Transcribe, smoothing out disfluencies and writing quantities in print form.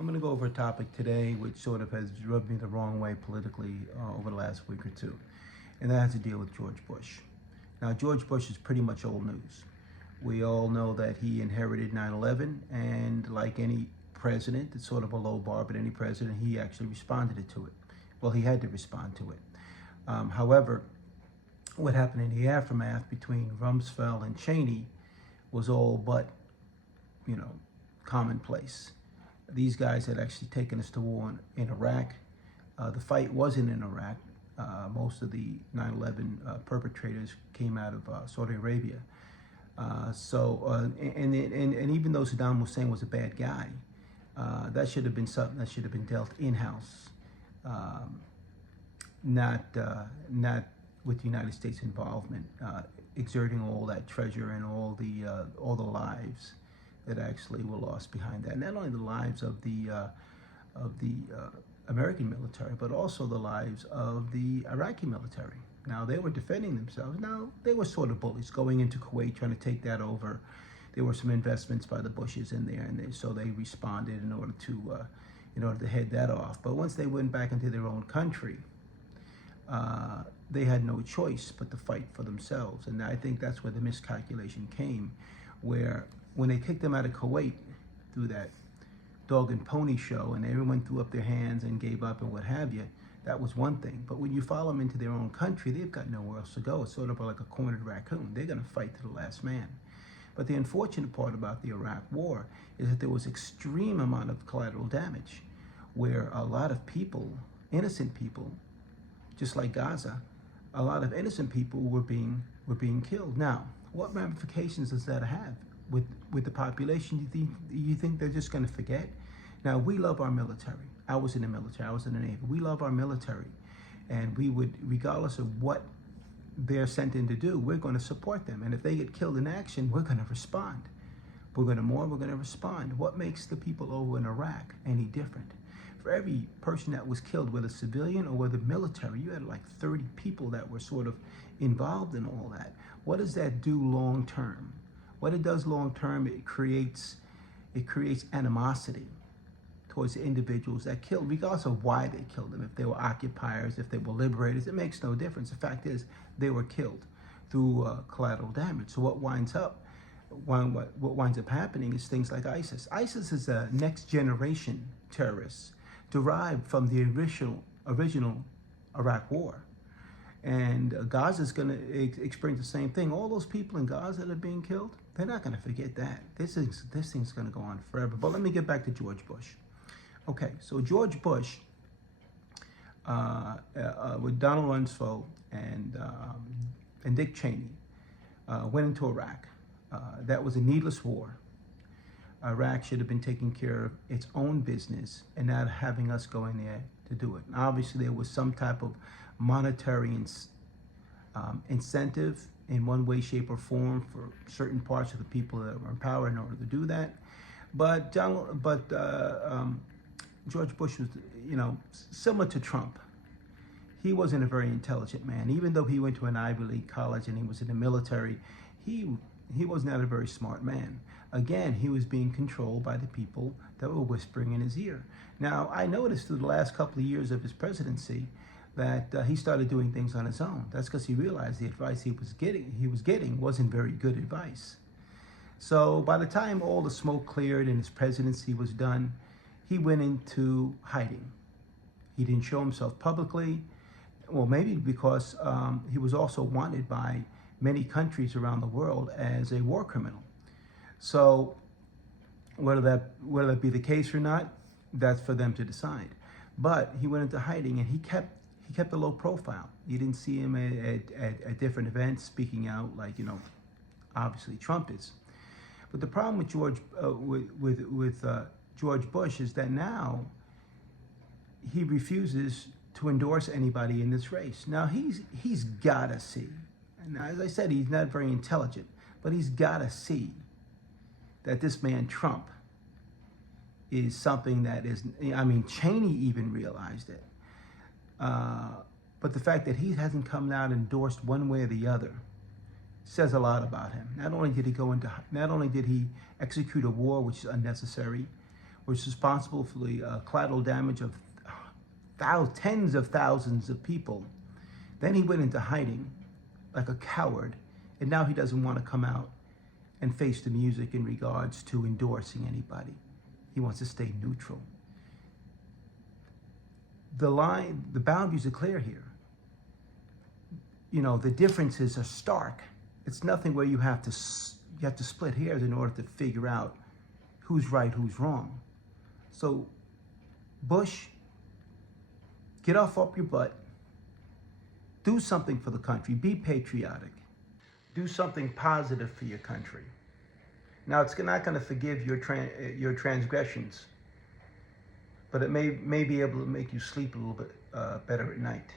I'm going to go over a topic today which sort of has rubbed me the wrong way politically over the last week or two, and that has to deal with George Bush. Now, George Bush is pretty much old news. We all know that he inherited 9/11, and like any president, it's sort of a low bar, but any president, he actually responded to it. Well, he had to respond to it. However, what happened in the aftermath between Rumsfeld and Cheney was all but, commonplace. These guys had actually taken us to war in Iraq. The fight wasn't in Iraq. Most of the 9/11 perpetrators came out of Saudi Arabia. And even though Saddam Hussein was a bad guy, that should have been something that should have been dealt in-house, not with the United States involvement, exerting all that treasure and all the lives that actually were lost behind that. Not only the lives of the American military, but also the lives of the Iraqi military. Now, they were defending themselves. Now, they were sort of bullies going into Kuwait, trying to take that over. There were some investments by the Bushes in there, and so they responded in order to head that off. But once they went back into their own country, they had no choice but to fight for themselves. And I think that's where the miscalculation came, where when they kicked them out of Kuwait through that dog and pony show, and everyone threw up their hands and gave up and what have you, that was one thing. But when you follow them into their own country, they've got nowhere else to go. It's sort of like a cornered raccoon. They're going to fight to the last man. But the unfortunate part about the Iraq war is that there was extreme amount of collateral damage, where a lot of people, innocent people, just like Gaza, a lot of innocent people were being killed. Now, what ramifications does that have with the population? You think they're just going to forget? Now, we love our military. I was in the military. I was in the Navy. We love our military, and we would, regardless of what they're sent in to do, we're going to support them. And if they get killed in action, we're going to respond. We're going to mourn. We're going to respond. What makes the people over in Iraq any different? For every person that was killed, whether civilian or whether military, you had like 30 people that were sort of involved in all that. What does that do long term? What it does long term, it creates animosity towards the individuals that killed, regardless of why they killed them. If they were occupiers, if they were liberators, it makes no difference. The fact is, they were killed through collateral damage. So what winds up happening is things like ISIS. ISIS is a next generation terrorist derived from the original Iraq war. And Gaza is going to experience the same thing. All those people in Gaza that are being killed, they're not going to forget that. This thing's going to go on forever. But let me get back to George Bush. Okay, so George Bush, with Donald Rumsfeld and Dick Cheney, went into Iraq. That was a needless war. Iraq should have been taking care of its own business and not having us go in there to do it. And obviously, there was some type of monetary incentive in one way, shape, or form for certain parts of the people that were in power in order to do that. But George Bush was, similar to Trump. He wasn't a very intelligent man. Even though he went to an Ivy League college and he was in the military, he was not a very smart man. Again, he was being controlled by the people that were whispering in his ear. Now, I noticed through the last couple of years of his presidency that he started doing things on his own. That's because he realized the advice he was getting wasn't very good advice. So by the time all the smoke cleared and his presidency was done, he went into hiding. He didn't show himself publicly. Well, maybe because he was also wanted by many countries around the world as a war criminal. So whether that be the case or not, that's for them to decide. But he went into hiding, and he kept a low profile. You didn't see him at different events speaking out like, obviously Trump is. But the problem with George Bush is that now he refuses to endorse anybody in this race. Now he's got to see, and as I said, he's not very intelligent, but he's got to see that this man Trump is something that is, Cheney even realized it. But the fact that he hasn't come out and endorsed one way or the other says a lot about him. Not only did he execute a war which is unnecessary, was responsible for the collateral damage of tens of thousands of people. Then he went into hiding like a coward, and now he doesn't want to come out and face the music in regards to endorsing anybody. He wants to stay neutral. The boundaries are clear here. You know, the differences are stark. It's nothing where you have to split hairs in order to figure out who's right, who's wrong. So, Bush, get off your butt. Do something for the country. Be patriotic. Do something positive for your country. Now, it's not going to forgive your transgressions, but it may be able to make you sleep a little bit better at night.